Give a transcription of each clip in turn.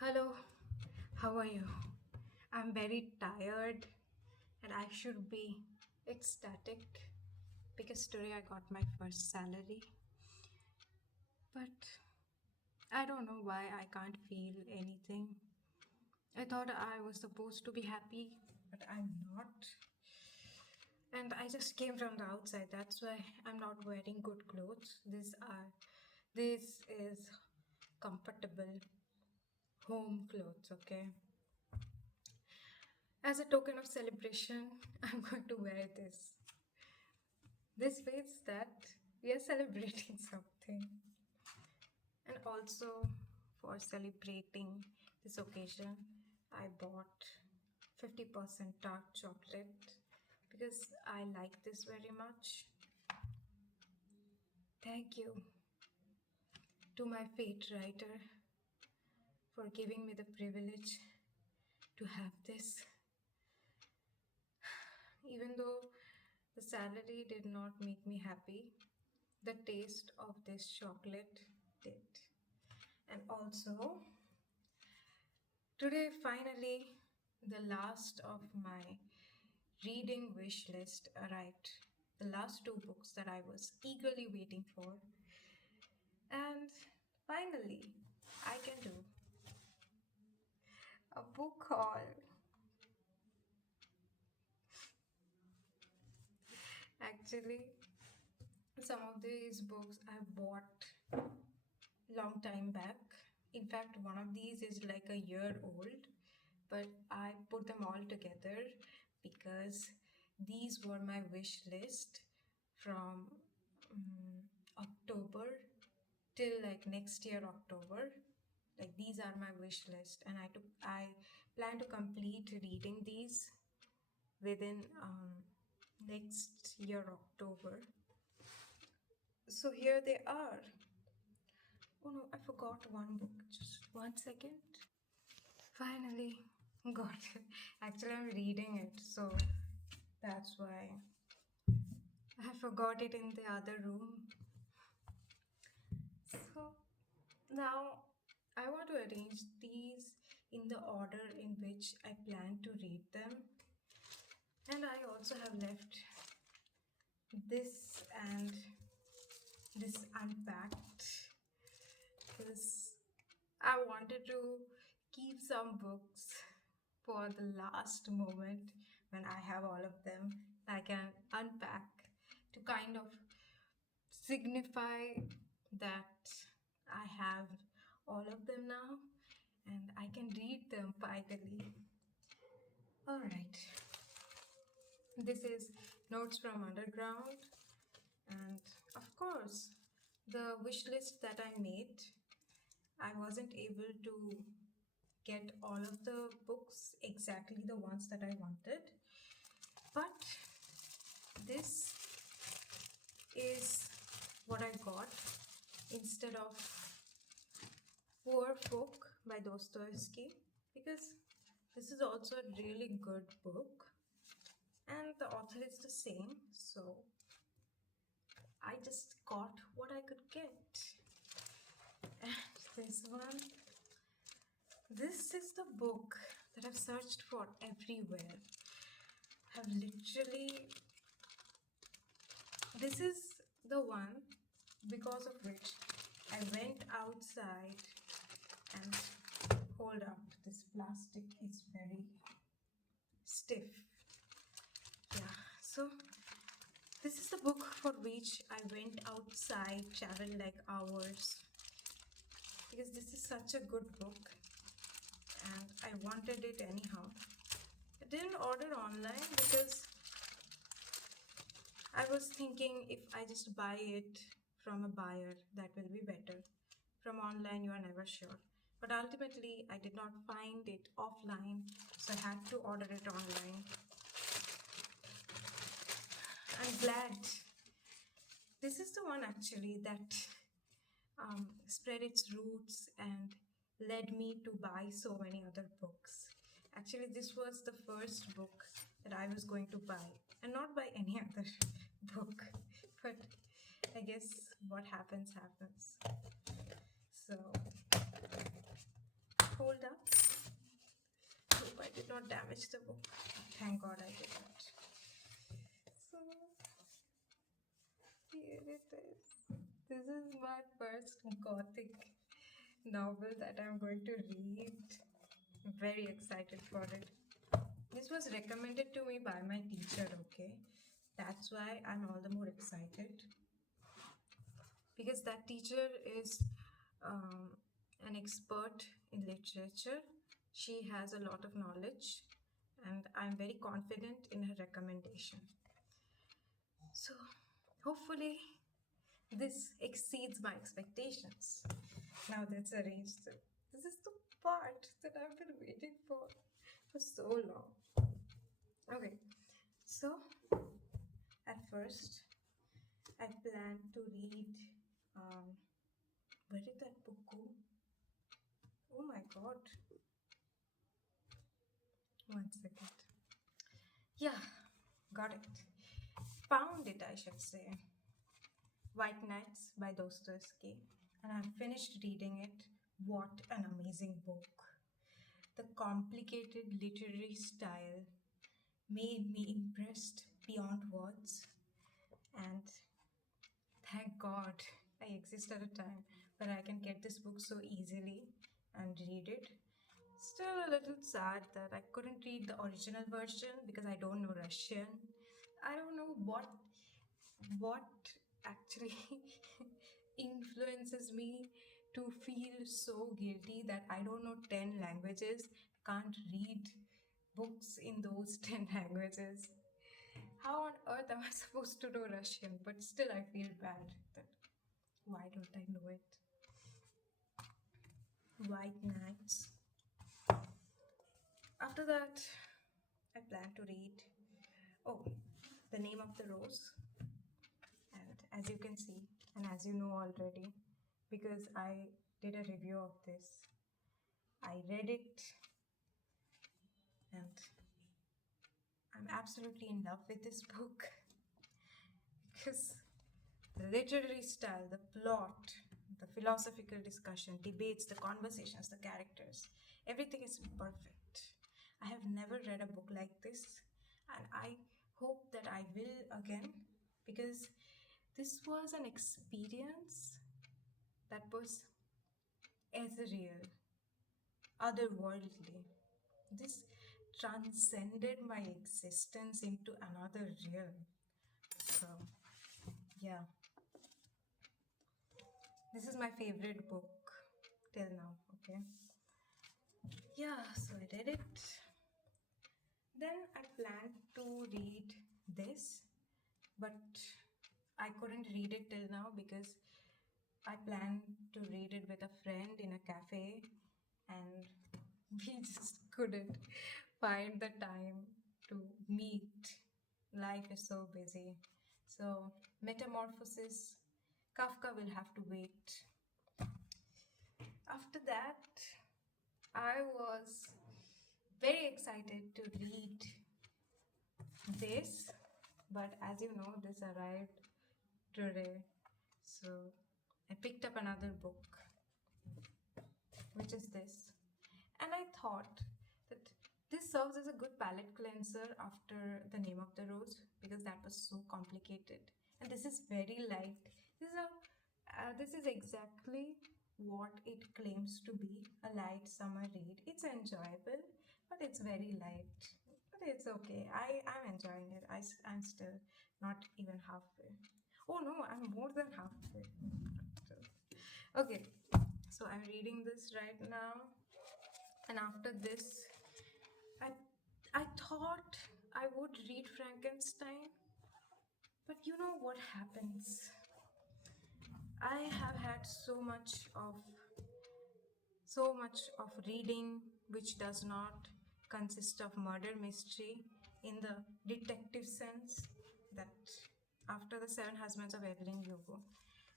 Hello, how are you? I'm very tired and I should be ecstatic because today I got my first salary. But I don't know why I can't feel anything. I thought I was supposed to be happy, but I'm not. And I just came from the outside. That's why I'm not wearing good clothes. This is comfortable home clothes, okay? As a token of celebration, I'm going to wear this. This means that we are celebrating something. And also, for celebrating this occasion, I bought 50% dark chocolate because I like this very much. Thank you to my fate writer for giving me the privilege to have this. Even though the salary did not make me happy, the taste of this chocolate did. And also, today finally, the last of my reading wish list arrived. The last two books that I was eagerly waiting for. And finally, I can do a book haul. Actually, some of these books I bought long time back. In fact, one of these is like a year old, but I put them all together because these were my wish list from October till like next year October. Like these are my wish list, and I plan to complete reading these within next year October. So here they are. Oh no, I forgot one book. Just 1 second. Finally got it. Actually, I'm reading it, so that's why I forgot it in the other room. So now I want to arrange these in the order in which I plan to read them. And I also have left this and this unpacked because I wanted to keep some books for the last moment when I have all of them. I can unpack to kind of signify that I have all of them now and I can read them finally. All right. This is Notes from Underground, and of course, the wish list that I made, I wasn't able to get all of the books exactly the ones that I wanted, but this is what I got instead of Poor Folk by Dostoevsky, because this is also a really good book and the author is the same, so I just got what I could get. And this one, this is the book that I've searched for everywhere. I've literally, this is the one because of which I went outside and hold up. This plastic is very stiff. Yeah, so this is the book for which I went outside, traveled like hours, because this is such a good book and I wanted it anyhow. I didn't order online because I was thinking if I just buy it from a buyer, that will be better. From online, you are never sure. But ultimately, I did not find it offline, so I had to order it online. I'm glad. This is the one actually that spread its roots and led me to buy so many other books. Actually, this was the first book that I was going to buy, and not buy any other book. But I guess what happens, happens. So, hold up. not damage the book. Thank God I did not. So here it is. This is my first gothic novel that I'm going to read. I'm very excited for it. This was recommended to me by my teacher, okay? That's why I'm all the more excited. Because that teacher is um, an expert in literature. She has a lot of knowledge, and I'm very confident in her recommendation. So, hopefully, this exceeds my expectations. Now let's arrange it. This is the part that I've been waiting for so long. Okay, so at first I plan to read. Um, where did that book go? Oh my god! One second. Yeah, got it. Found it, I should say. White Nights by Dostoevsky, and I've finished reading it. What an amazing book! The complicated literary style made me impressed beyond words, and thank God I exist at a time where I can get this book so easily and read it. Still a little sad that I couldn't read the original version because I don't know Russian. I don't know what actually influences me to feel so guilty that I don't know 10 languages, can't read books in those 10 languages. How on earth am I supposed to know Russian? But still, I feel bad that why don't I know it? White Nights. After that, I plan to read, oh, The Name of the Rose. And as you can see, and as you know already, because I did a review of this, I read it and I'm absolutely in love with this book because the literary style, the plot, the philosophical discussion, debates, the conversations, the characters, everything is perfect. I have never read a book like this, and I hope that I will again because this was an experience that was ethereal, otherworldly. This transcended my existence into another realm. So, yeah, this is my favorite book till now, okay? Yeah, so I read it. Then I planned to read this, but I couldn't read it till now because I planned to read it with a friend in a cafe and we just couldn't find the time to meet. Life is so busy. So, Metamorphosis, Kafka will have to wait. After that, I was very excited to read this, but as you know, this arrived today. So, I picked up another book, which is this. And I thought that this serves as a good palate cleanser after The Name of the Rose because that was so complicated. And this is very light. This is exactly what it claims to be, a light summer read. It's enjoyable, but it's very light. But it's okay. I'm enjoying it. I'm still not even halfway. Oh no, I'm more than halfway. Okay, so I'm reading this right now, and after this, I I thought I would read Frankenstein, but you know what happens? I have had so much of reading which does not consist of murder mystery in the detective sense that after the Seven Husbands of Evelyn Hugo,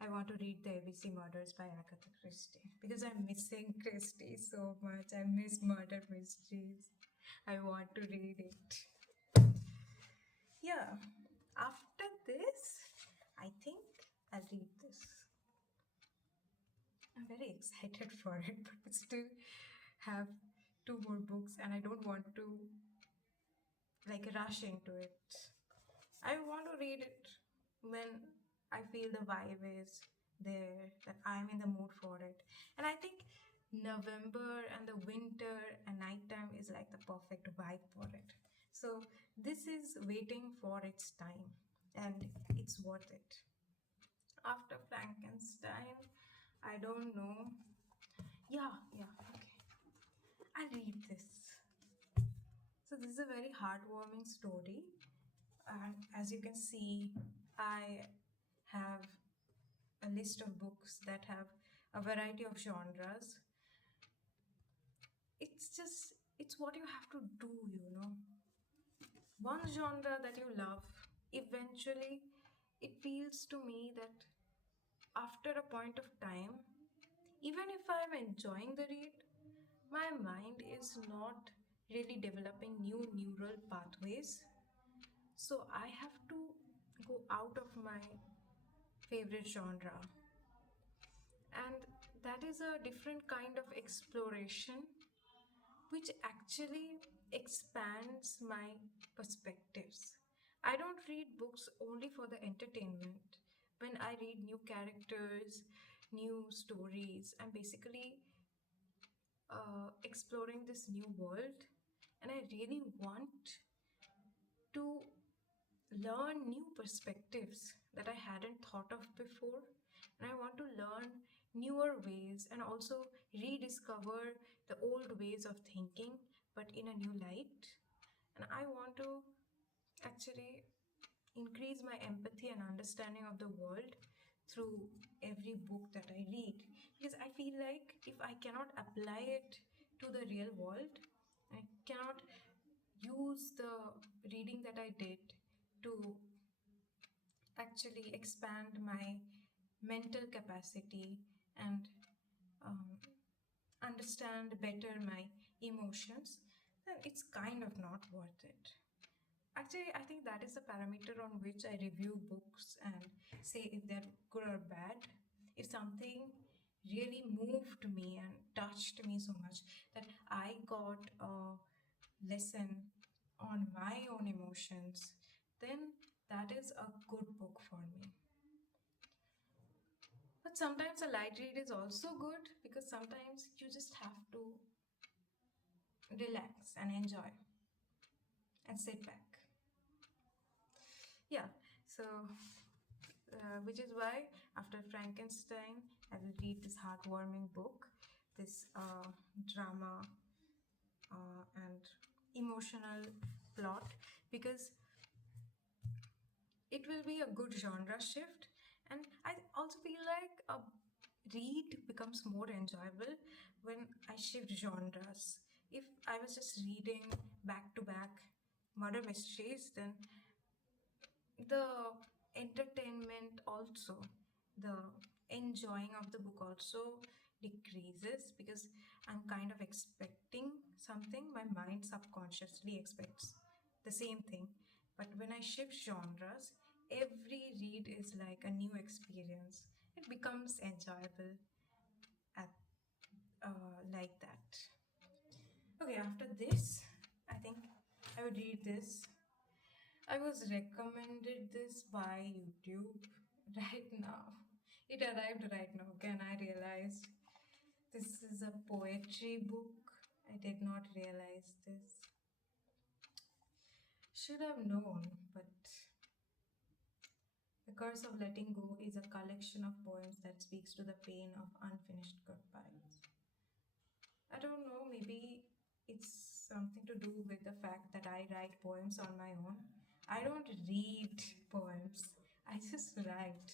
I want to read the ABC Murders by Agatha Christie because I'm missing Christie so much. I miss murder mysteries. I want to read it. Yeah, after this, I think I'll read this. I'm very excited for it, but I still have two more books and I don't want to like rush into it. I want to read it when I feel the vibe is there, that I'm in the mood for it. And I think November and the winter and nighttime is like the perfect vibe for it. So this is waiting for its time and it's worth it. After Frankenstein, I don't know. Yeah, okay. I'll read this. So this is a very heartwarming story. And as you can see, I have a list of books that have a variety of genres. It's what you have to do, you know. One genre that you love, eventually it feels to me that after a point of time, even if I'm enjoying the read, my mind is not really developing new neural pathways. So I have to go out of my favorite genre. And that is a different kind of exploration which actually expands my perspectives. I don't read books only for the entertainment. When I read new characters, new stories, I'm basically exploring this new world, and I really want to learn new perspectives that I hadn't thought of before. And I want to learn newer ways and also rediscover the old ways of thinking, but in a new light. And I want to actually increase my empathy and understanding of the world through every book that I read. Because I feel like if I cannot apply it to the real world, I cannot use the reading that I did to actually expand my mental capacity and um, understand better my emotions, then it's kind of not worth it. Actually, I think that is the parameter on which I review books and say if they're good or bad. If something really moved me and touched me so much that I got a lesson on my own emotions, then that is a good book for me. But sometimes a light read is also good because sometimes you just have to relax and enjoy and sit back. Yeah, so which is why after Frankenstein, I will read this heartwarming book, this drama and emotional plot, because it will be a good genre shift. And I also feel like a read becomes more enjoyable when I shift genres. If I was just reading back to back murder mysteries, then the entertainment also, the enjoying of the book also decreases because I'm kind of expecting something. My mind subconsciously expects the same thing. But when I shift genres, every read is like a new experience. It becomes enjoyable at like that. Okay, after this, I think I would read this. I was recommended this by YouTube right now. It arrived right now. Can I realize this is a poetry book? I did not realize this. Should have known, but The Curse of Letting Go is a collection of poems that speaks to the pain of unfinished goodbyes. I don't know, maybe it's something to do with the fact that I write poems on my own. I don't read poems, I just write.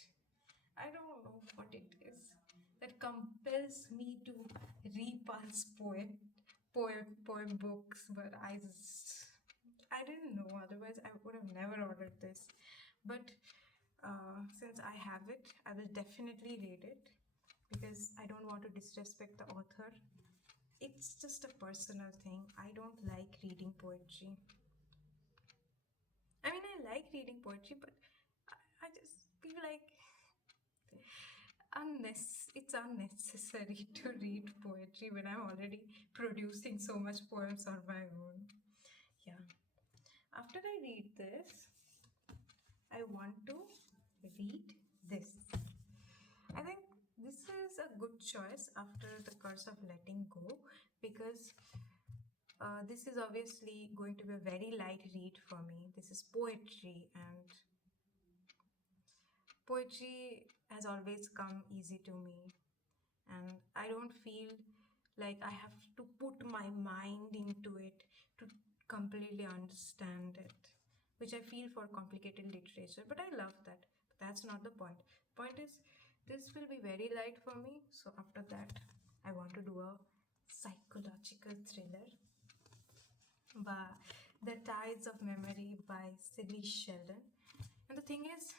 I don't know what it is that compels me to repulse poem books, but I didn't know. Otherwise, I would have never ordered this. But since I have it, I will definitely read it because I don't want to disrespect the author. It's just a personal thing. I don't like reading poetry. I mean, I like reading poetry, but I just feel like it's unnecessary to read poetry when I'm already producing so much poems on my own. Yeah. After I read this, I want to read this. I think this is a good choice after The Curse of Letting Go, because this is obviously going to be a very light read for me. This is poetry, and poetry has always come easy to me. And I don't feel like I have to put my mind into it to completely understand it, which I feel for complicated literature. But I love that. But that's not the point. Point is, this will be very light for me. So after that, I want to do a psychological thriller by The Tides of Memory by Sidney Sheldon. And the thing is,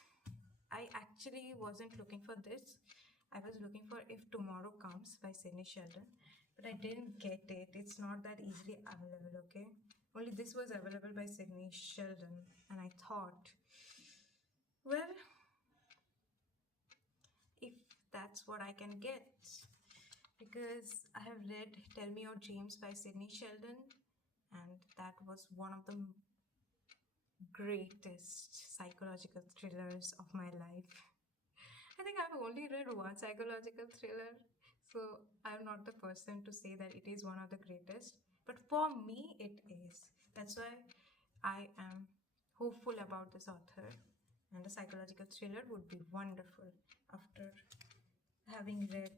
I actually wasn't looking for this. I was looking for If Tomorrow Comes by Sidney Sheldon, but I didn't get it. It's not that easily available, okay? Only this was available by Sidney Sheldon, and I thought, well, if that's what I can get, because I have read Tell Me Your Dreams by Sidney Sheldon, and that was one of the greatest psychological thrillers of my life. I think I've only read one psychological thriller, so I'm not the person to say that it is one of the greatest. But for me, it is. That's why I am hopeful about this author, and a psychological thriller would be wonderful after having read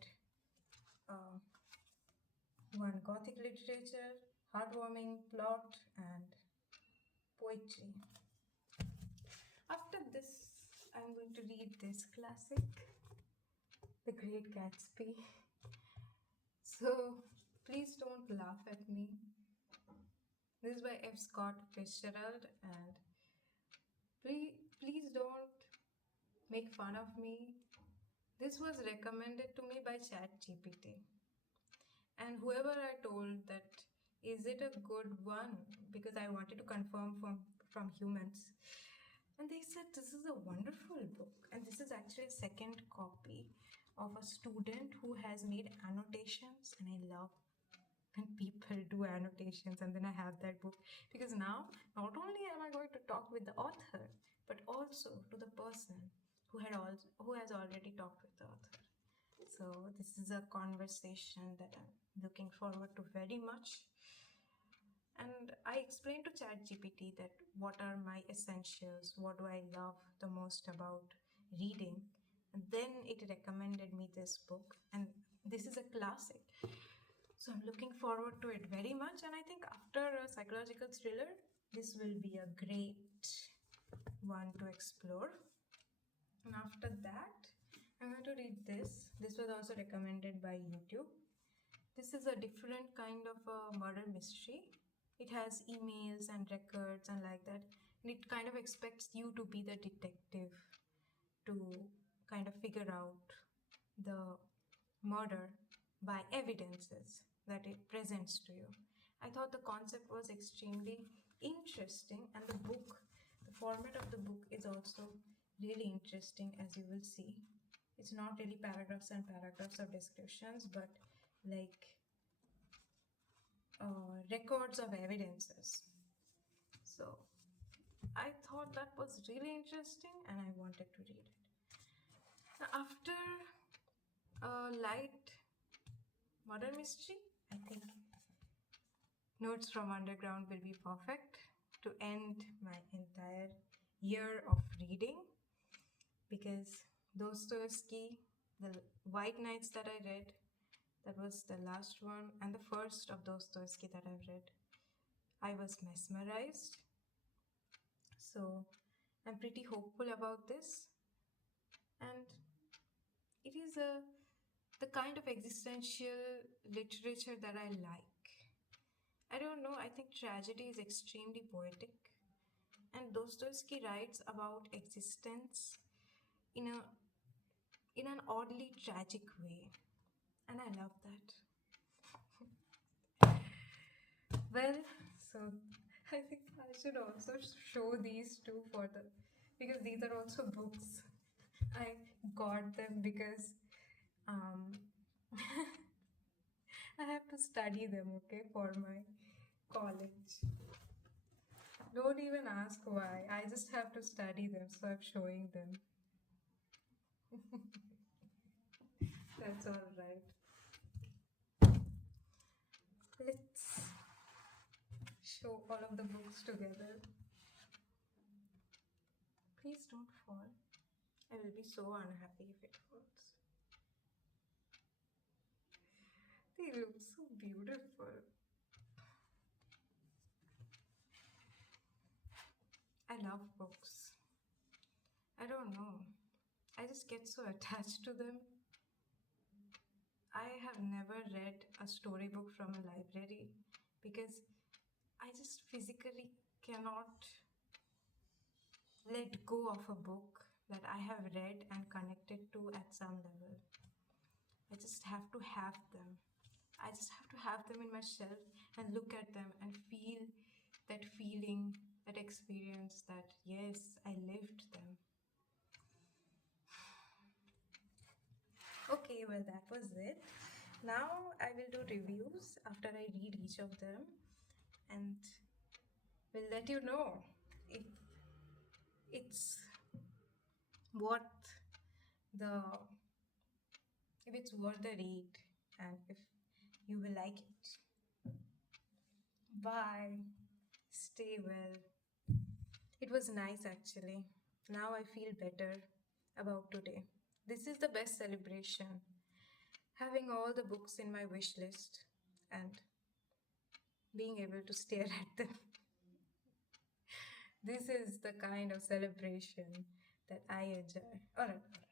uh, one gothic literature, heartwarming plot, and poetry. After this, I'm going to read this classic, The Great Gatsby. So please don't laugh at me. This is by F. Scott Fitzgerald, and please don't make fun of me. This was recommended to me by ChatGPT, and whoever I told that is it a good one, because I wanted to confirm from humans, and they said this is a wonderful book, and this is actually a second copy of a student who has made annotations, and I love when people do annotations, and then I have that book, because now not only am I going to talk with the author, but also to the person who has already talked with the author. So this is a conversation that I'm looking forward to very much. And I explained to ChatGPT that what are my essentials, what do I love the most about reading. And then it recommended me this book, and this is a classic. So I'm looking forward to it very much, and I think after a psychological thriller, this will be a great one to explore. And after that, I'm going to read this. This was also recommended by YouTube. This is a different kind of a murder mystery. It has emails and records and like that. And it kind of expects you to be the detective to kind of figure out the murder by evidences that it presents to you. I thought the concept was extremely interesting, and the format of the book is also really interesting, as you will see. It's not really paragraphs and paragraphs of descriptions, but like records of evidences. So I thought that was really interesting, and I wanted to read it. Now, after a light murder mystery, I think Notes from Underground will be perfect to end my entire year of reading, because Dostoevsky, the White Nights that I read, that was the last one and the first of Dostoevsky that I've read. I was mesmerized. So I'm pretty hopeful about this, and it is the kind of existential literature that I like. I don't know, I think tragedy is extremely poetic, and Dostoevsky writes about existence in a in an oddly tragic way, and I love that. Well, so I think I should also show these two for the, because these are also books. I got them because Um, I have to study them, okay, for my college. Don't even ask why. I just have to study them, so I'm showing them. That's all right. Let's show all of the books together. Please don't fall. I will be so unhappy if it falls. They look so beautiful. I love books. I don't know. I just get so attached to them. I have never read a storybook from a library because I just physically cannot let go of a book that I have read and connected to at some level. I just have to have them. I just have to have them in my shelf and look at them and feel that feeling, that experience that yes, I lived them. Okay, well, that was it. Now I will do reviews after I read each of them and will let you know if it's worth the if it's worth the read and if you will like it. Bye. Stay well. It was nice actually. Now I feel better about today. This is the best celebration. Having all the books in my wish list and being able to stare at them. This is the kind of celebration that I enjoy. Alright.